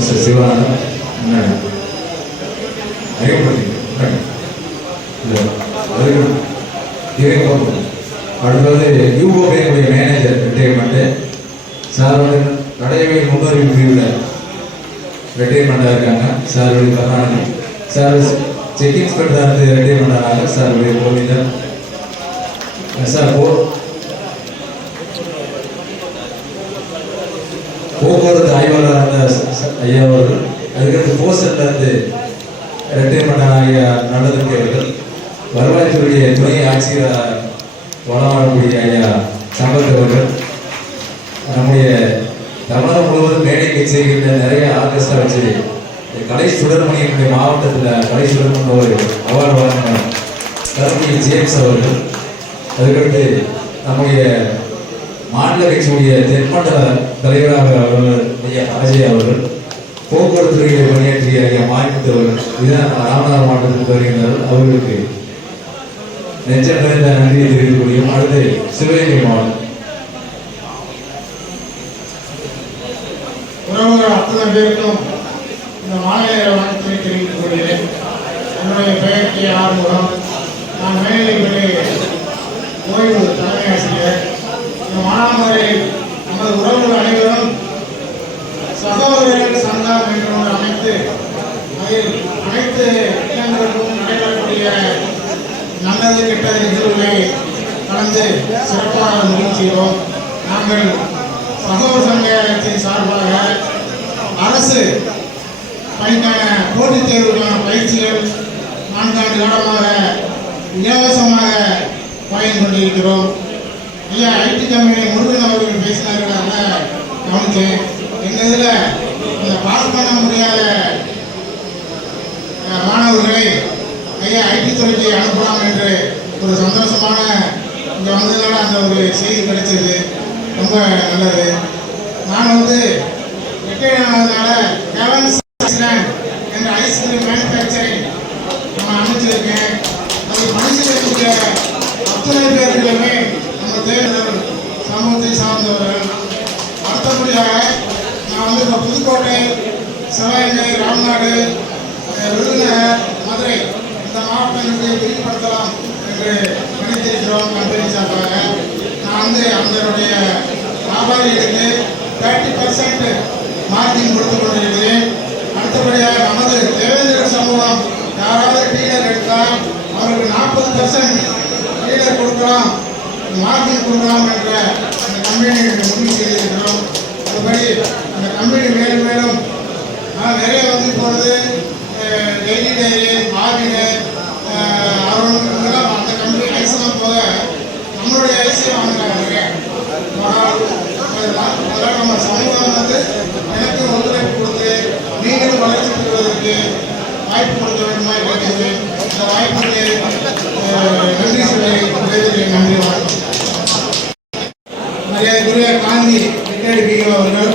Mister Sivanand அடுத்தது யூஓபியினுடைய manager retirement sir வந்து கடையவியல் முன்னறிவு பிரிவில் ரிட்டையர்மெண்ட்டாக இருக்காங்க. சார் கர்நாடகா சார் செக் இன்ஸ்பெக்டராக இருந்து ரிட்டையர்மெண்ட் ஆனாங்க. சார் கோவிந்தன் சார் போக்குவரத்து ஆய்வாளராக இருந்த ஐயா அவர்கள், அதுக்கடுத்து போஸ்டர்ல இருந்து ரிட்டையர்மெண்ட் ஆகிய நல்லதற்கு அவர்கள், வருவாய்த்துறையுடைய துணை ஆட்சியர் வளமாடக்கூடிய ஐயா சம்பத் அவர்கள், நம்முடைய தமிழகம் முழுவதும் மேடை கச்சேரிகளில் நிறைய ஆர்கெஸ்ட்ரா வச்சு கலை சுடர்மணியினுடைய மாவட்டத்தில் கலை சுடர்மணி ஒரு அவார்டு வழங்கின கருமணி ஜேம்ஸ் அவர்கள், அதுக்கடுத்து நம்முடைய மாநில கட்சியுடைய தென்மண்டல தலைவராக அவர்கள் ஐயா அஜய் அவர்கள், போக்குவரத்து துறையில் பணியாற்றிய ஐயா மாரிமுத்து அவர்கள், இதுதான் ராமநாதபுரம் மாவட்டத்திற்கு வருகின்றார்கள். அவர்களுக்கு நெஞ்சம் நிறைந்த நன்றியை தெரிவித்துக் கொள்கிறோம். அடுத்து சிவகங்கை மாவட்டம் உறவுகள் அத்தனை பேருக்கும் இந்த மாநில வணக்கத்தை தெரிவித்துக் கொள்கிறேன். என்னுடைய பெயர் கே ஆறுமுகம். நான் மேல்நிலைப்பள்ளி ஓய்வு தலைமை ஆசிரியர். இந்த மாணவர்களில் நமது உறவுகள் அனைவரும் சகோதரர்கள் சங்கம் என்று ஒன்று அமைத்து அதில் அனைத்து இடங்களுக்கும் நடைபெறக்கூடிய நல்லது கெட்டது நிகழ்வுகளை கலந்து சிறப்பாக முயற்சிக்கிறோம். நாங்கள் சகோதர சங்கத்தின் சார்பாக அரசு பணிக்கான போட்டித் தேர்வுக்கான பயிற்சிகள் 4 ஆண்டு காலமாக இலவசமாக பயன் கொண்டிருக்கிறோம். ஐயா ஐடி கம்பெனி முருகன் அவர்கள் பேசினார்கள், அதை கவனித்தேன். எங்கள் இதில் இந்த பாஸ் பண்ண முடியாத மாணவர்களை ஐயா ஐடி துறைக்கு அனுப்பலாம் என்று ஒரு சந்தோஷமான இங்கே வந்ததுனால அந்த ஒரு செய்தி கிடைச்சது. ரொம்ப நல்லது. நான் வந்து ரிட்டையர் ஆனதுனால ஹெவன்ஸ் என்ற ஐஸ்கிரீம் மேனுஃபேக்சரிங் நான் அமைச்சிருக்கேன். அது மனுஷனுடைய அத்தனை பேர்களுமே நம்ம தேர்தல் சமூகத்தை சார்ந்தவர்கள். அடுத்தபடியாக நான் வந்து இப்போ புதுக்கோட்டை, சிவகங்கை, ராம்நாடு, விருதுநகர், மதுரை இந்த மாவட்டங்களுக்கு விரிவுபடுத்தலாம் என்று நினைத்திருக்கிறோம் கம்பெனி சார்பாக. நான் வந்து அதனுடைய வியாபாரிகளுக்கு 30% மார்ஜின் கொடுத்து கொண்டிருக்கிறேன். அடுத்தபடியாக நமது தேவேந்திர சமூகம் யாராவது டீலர் எடுத்தால் அவருக்கு 40% டீலர் கொடுக்கலாம், மார்ஜின் கொடுக்கலாம் என்ற அந்த கம்பெனி முடிவு செய்திருக்கிறோம். அதுபடி அந்த கம்பெனி மேலும் மேலும் நிறைய வந்து போகிறது. டெய்லி டைரி, ஆவினு, அவர்களெல்லாம் அந்த கம்பெனி ஐஸ்லாம் போக நம்மளுடைய ஐசியை வாங்குறாங்க நிறைய. அதெல்லாம் நம்ம சமூகம் வந்து எனக்கு ஒத்துழைப்பு கொடுத்து நீங்களும் வளர்ச்சி பெறுவதற்கு வாய்ப்பு கொடுக்க வேண்டுமா கேட்குது. இந்த வாய்ப்புக்கு நன்றி சொல்லி விரைவில் நன்றி வணக்கம். மரியாதைக்குரிய காந்தி ரிட்டையர்டு அவர்கள்,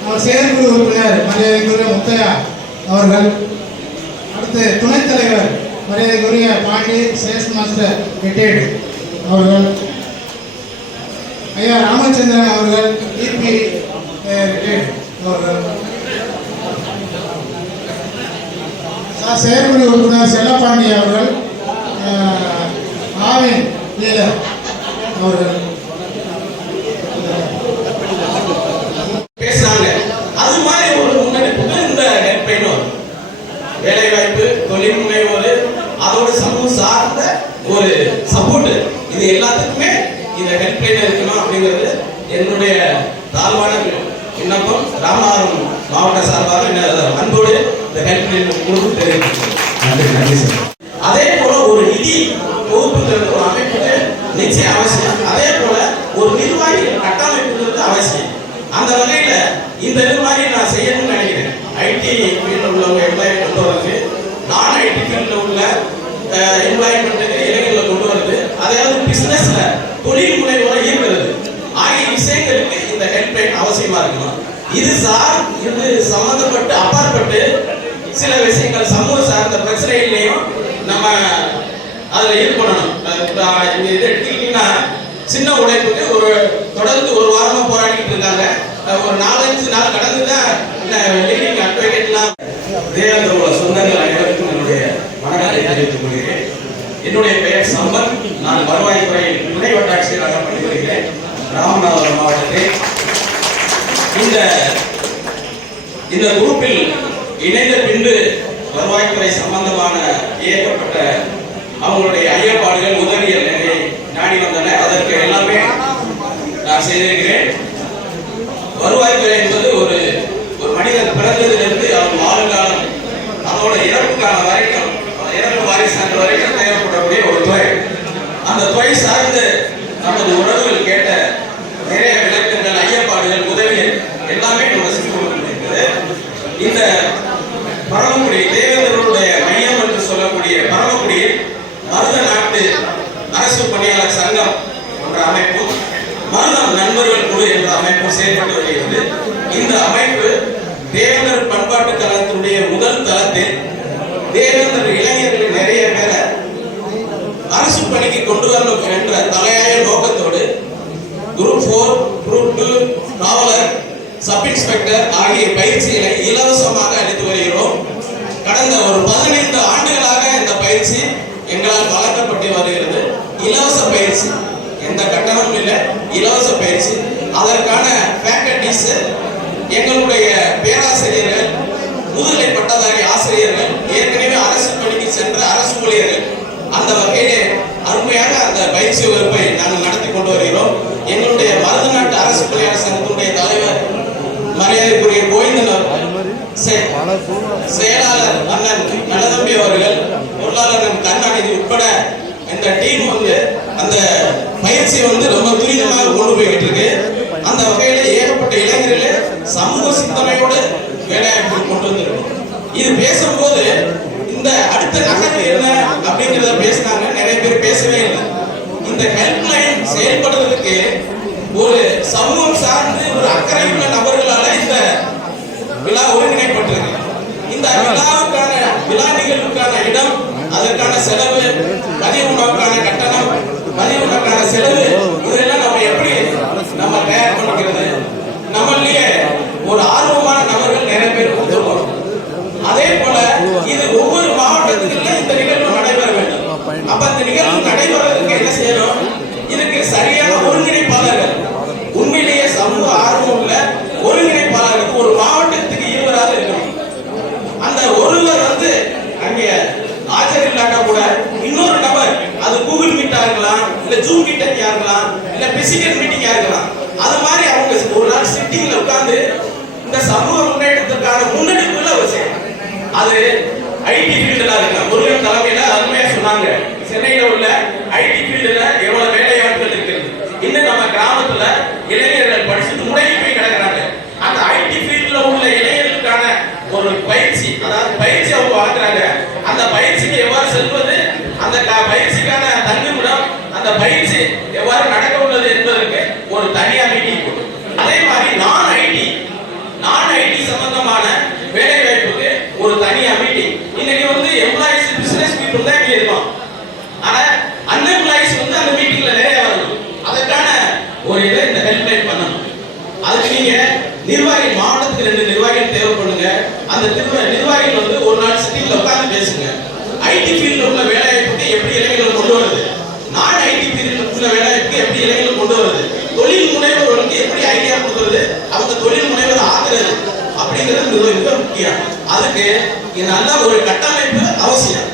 நம்ம செயற்குழு உறுப்பினர் மரியாதைக்குரிய முத்தையா அவர்கள், அடுத்து துணைத் தலைவர் மரியாதைக்குரிய பாண்டி சேல்ஸ் மாஸ்டர் ரிட்டையர்டு அவர்கள், ஐயா ராமச்சந்திரன் அவர்கள் டிபி ரிட்டையர்டு அவர்கள், செயற்குழு உறுப்பினர் செல்லப்பாண்டி அவர்கள், ஆவின் லீடர் அவர்கள் பேசுறாங்க. அது மாதிரி ஒரு முன்னெடுப்புக்கு இந்த ஹெல்ப்லைன் வரும். வேலைவாய்ப்பு, தொழில் முனைவோர், அதோட சமூக சார்ந்த ஒரு சப்போர்ட், இது எல்லாத்துக்குமே இந்த ஹெல்ப்லைன் இருக்கணும் அப்படிங்கிறது என்னுடைய தாழ்வான விண்ணப்பம். ராமநாதபுரம் மாவட்ட சார்பாக அன்போடு இந்த ஹெல்ப்லைன் கொடுத்து தெரிவிக்கிறேன். அதே போல ஒரு நிதி தொகுப்புங்கிறது ஒரு அமைப்புக்கு நிச்சயம் அவசியம். அதே போல ஒரு நிர்வாகி கட்டமைப்புங்கிறது அவசியம். அந்த வகையில இந்த நிர்வாகி நான் செய்யணும்னு நினைக்கிறேன். ஐடி ஃபீல்டில் உள்ளவங்க எம்ப்ளாய் கொண்டு வரது, நான் ஐடி ஃபீல்டில் உள்ள எம்ப்ளாய்மெண்ட்டுக்கு இளைஞர்களை கொண்டு வருது, அதாவது பிசினஸ்ல தொழில் முனைவோரை ஈர்க்கிறது ஆகிய விஷயங்களுக்கு இந்த ஹெல்ப்லைன் அவசியமா இருக்கணும். இது சம்பந்தப்பட்டு அப்பாற்பட்டு சில விஷயங்கள் சமூக சார்ந்த பிரச்சனைகளையும் நம்ம அதுல ஈடுபடணும். இது எடுத்துக்கிட்டீங்கன்னா சின்ன உழைப்புக்கு தொடர்ந்து ஒரு வாரமா போராடிட்டு இருக்காங்க. ஒரு 4-5 நாள் கடந்து லீடிங் அட்வொகேட்லாம் தேவேந்திரோட சொந்தங்கள் அனைவருக்கும் என்னுடைய வணக்கத்தை தெரிவித்துக் கொள்கிறேன். என்னுடைய பெயர் சம்பத். நான் வருவாய்த்துறையில் துணை வட்டாட்சியராக பணிபுரிகிறேன் ராமநாதபுரம் மாவட்டத்தில். இந்த குரூப்பில் இணைந்த பின்பு வருவாய்த்துறை சம்பந்தமான ஏற்பட்ட அவங்களுடைய ஐயப்பாடுகள் உதவிகள் என்னை நாடி வந்தன. அதற்கு எல்லாமே நான் செய்திருக்கிறேன். வருவாய்த்துறை என்பது ஒரு மனிதன் பிறந்ததிலிருந்து அவன் வாழும் காலம் அவனோட இறப்புக்கான வரைக்கும் இறப்பு வாரிசான்று வரைக்கும் தேவைப்படக்கூடிய ஒரு துறை. அந்த துறை சார்ந்து நமது உறவுகள் கேட்ட நிறைய விளக்கங்கள், ஐயப்பாடுகள், உதவிகள் எல்லாமே நம்ம செஞ்சு கொடுக்கிறது. இந்த பரமக்குடி தேவேந்திரனுடைய மையம் என்று சொல்லக்கூடிய பரமக்குடியில் மருத நாட்டு அரசு பணியாளர் சங்கம் என்ற அமைப்பும் மருதம் நண்பர்கள் குழு என்ற அமைப்பும் செயல்பட்டு வருகிறது. இந்த அமைப்பு தேவேந்தர் பண்பாட்டு கழகத்தினுடைய முதல் தளத்தில் தேவேந்தர் இளைஞர்கள் நிறைய பேரை அரசு பணிக்கு கொண்டு வரணும் என்ற தலையாய நோக்கத்தோடு குரூப் 4, குரூப் 2, காவலர், சப் இன்ஸ்பெக்டர் ஆகிய பயிற்சிகளை இலவசமாக அளித்து வருகிறோம். கடந்த ஒரு 15 ஆண்டுகளாக இந்த பயிற்சி எங்களால் வழங்கப்பட்டு வருகிறது. இலவச பயிற்சி, எந்த கட்டணமும் இல்லை, இலவச பயிற்சி. அதற்கான ஃபேக்கல்டிஸ் எங்களுடைய பேராசிரியர்கள், முதுகலை பட்டதாரி ஆசிரியர்கள், ஏற்கனவே அரசு பணிக்கு சென்ற அரசு ஊழியர்கள், அந்த வகையிலே அருமையாக அந்த பயிற்சி வகுப்பை நாங்கள் நடத்தி கொண்டு வருகிறோம். எங்களுடைய மருத நாட்டு அரசு பணியாளர் சங்கத்தினுடைய தலைவர் மரியாதைக்குரிய கோவிந்தன், செயலாளர் அண்ணன் நல்லதம்பி அவர்கள், பொருளாளர் கருணாநிதி உட்பட இந்த டீம் அந்த பயிற்சியை ரொம்ப துரிதமாக கொண்டு போய்கிட்டு இருக்கு. அந்த வகையில ஏகப்பட்ட இளைஞர்களே சமூக சிந்தனையோடு வேலைவாய்ப்பு கொண்டு வந்திருக்கும். இது பேசும்போது இந்த அடுத்த நகர்வு என்ன அப்படிங்கிறத பேசினாங்க. நிறைய பேர் பேசவே இல்லை. இந்த ஹெல்ப்லைன் செயல்படுவதற்கு ஒரு சமூகம் சார்ந்து ஒரு அக்கறை உள்ள நபர்களால இந்த விழா ஒருங்கிணைப்பட்டிருக்கு. இந்த விழா நிகழ்வுக்கான இடம், அதற்கான செலவு, மதிய உணவுக்கான கட்டணம், மதிய உணவுக்கான செலவு, இதெல்லாம் நம்ம எப்படி நம்ம தயார் பண்ணிக்கிறது? நம்மளையே ஒரு ஆர்வமான நபர்கள் நிறைய பேர் கொடுத்துருவோம். அதே போல இது ஒவ்வொரு மாவட்டத்திலும் இந்த நிகழ்வு நடைபெற வேண்டும். அப்ப இந்த நிகழ்வு நடைபெறதுக்கு என்ன செய்யணும்? இதுக்கு சரியான ஒருங்கிணைப்பாளர்கள், உண்மையிலேயே சமூக ஆர்வம் உள்ள ஒருங்கிணைப்பாளருக்கு ஒரு மாவட்டத்துக்கு 20 இருக்கணும். அந்த ஒருவர் அங்கே ஆச்சரியம் இல்லாட்டா கூட இன்னொரு நபர், அது கூகுள் மீட்டா இருக்கலாம், இல்ல ஜூம் மீட்டிங்கா இருக்கலாம், இல்ல பிசிக்கல் மீட்டிங்கா இருக்கலாம். அது மாதிரி அவங்க ஒரு நாள் சிட்டிங்ல உட்கார்ந்து இந்த சமூக முன்னேற்றத்திற்கான முன்னெடுப்புல அவர் செய்யணும். அது ஐடி ஃபீல்டுல இருக்கலாம். முருகன் தலைமையில அருமையா சொன்னாங்க, சென்னையில உள்ள ஐடி ஃபீல்டுல எவ்வளவு வேலை வாய்ப்புகள் இருக்கிறது. இன்னும் நம்ம கிராமத்துல இளைஞர்கள் படிச்சுட்டு முடங்கி போய் கிடக்குறாங்க. அந்த ஐடி ஃபீல்டுல உள்ள இளைஞர்களுக்கான ஒரு பயிற்சி, அதாவது பயிற்சி அவங்க வளர்க்குறாங்க. அந்த பயிற்சிக்கு எவ்வாறு செல்வது, அந்த பயிற்சிக்கான தங்குமிடம், அந்த பயிற்சி எவ்வாறு நடக்க உள்ளது என்பதற்கு ஒரு தனியா மீட்டிங் போட்டு, அதே மாதிரி நான் ஐடி சம்பந்தமான வேலை வாய்ப்புக்கு ஒரு தனியா மீட்டிங். இன்னைக்கு எம்ப்ளாயிஸ், பிசினஸ் பீப்புள் தான் இங்க இருக்கோம். ஆனா அன்எம்ப்ளாயிஸ் அந்த மீட்டிங்ல நிறைய வரணும். அதற்கான ஒரு இதை இந்த ஹெல்ப்லைன் பண்ணணும். அதுக்கு நீங்க நிர்வாகி, மாவட்டத்துக்கு 2 நிர்வாகிகள் தேவைப்படுங்க. அந்த நிர்வாகிகள் ஒரு நாள் சிட்டிங்ல உட்கார்ந்து பேசுங்க. ஐடி ஃபீல்ட்ல உள்ள வேலைவாய்ப்புக்கு எப்படி இளைஞர்கள் கொண்டு வருது, நான் ஐடி ஃபீல்ட்ல உள்ள வேலைவாய்ப்புக்கு எப்படி இளைஞர்கள் கொண்டு வருது, தொழில் முனைவோர்களுக்கு எப்படி ஐடியா கொடுக்கிறது, அவங்க தொழில் முனைவர் ஆக்குறது அப்படிங்கிறது மிக முக்கியம். அதுக்கு நல்ல ஒரு கட்டமைப்பு அவசியம்.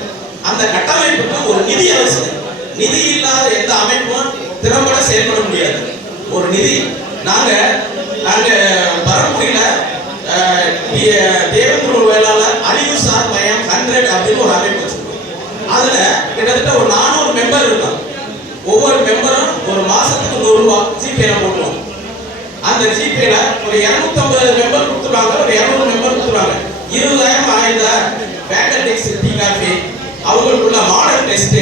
அந்த கட்டமைப்புக்கு ஒரு நிதி அவசியம். நிதி இல்லாத எந்த அமைப்பும் திறம்பட செயல்பட முடியாது. ஒரு நிதி நாங்க பரமக்குடியில தேவேந்திர வேளாளர் அறிவுசார் மையம் 100 அப்படின்னு ஒரு அமைப்பு வச்சிருக்கோம். அதுல கிட்டத்தட்ட ஒரு 400 மெம்பர் இருக்காங்க. ஒவ்வொரு மெம்பரும் ஒரு மாசத்துக்கு 100 ரூபாய் ஜிபேல போட்டுருவோம். அந்த ஜிபேல ஒரு 250 மெம்பர் கொடுத்துருவாங்க, ஒரு 200 மெம்பர் கொடுத்துருவாங்க. 20,000 ஆயிருந்தா ஃபேக்கல்டிஸ், டீ காஃபி, அவங்களுக்குள்ள மாடல் டெஸ்ட்,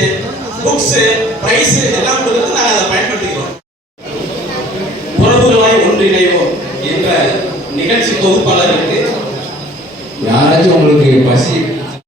புக்ஸ், பிரைஸ் எல்லாம் கொடுத்து நாங்கள் அதை பயன்படுத்திக்கிறோம். உறவுகளாய் ஒன்றிணைவோம் என்ற நிகழ்ச்சி தொகுப்பாளருக்கு யாராச்சும் உங்களுக்கு பசி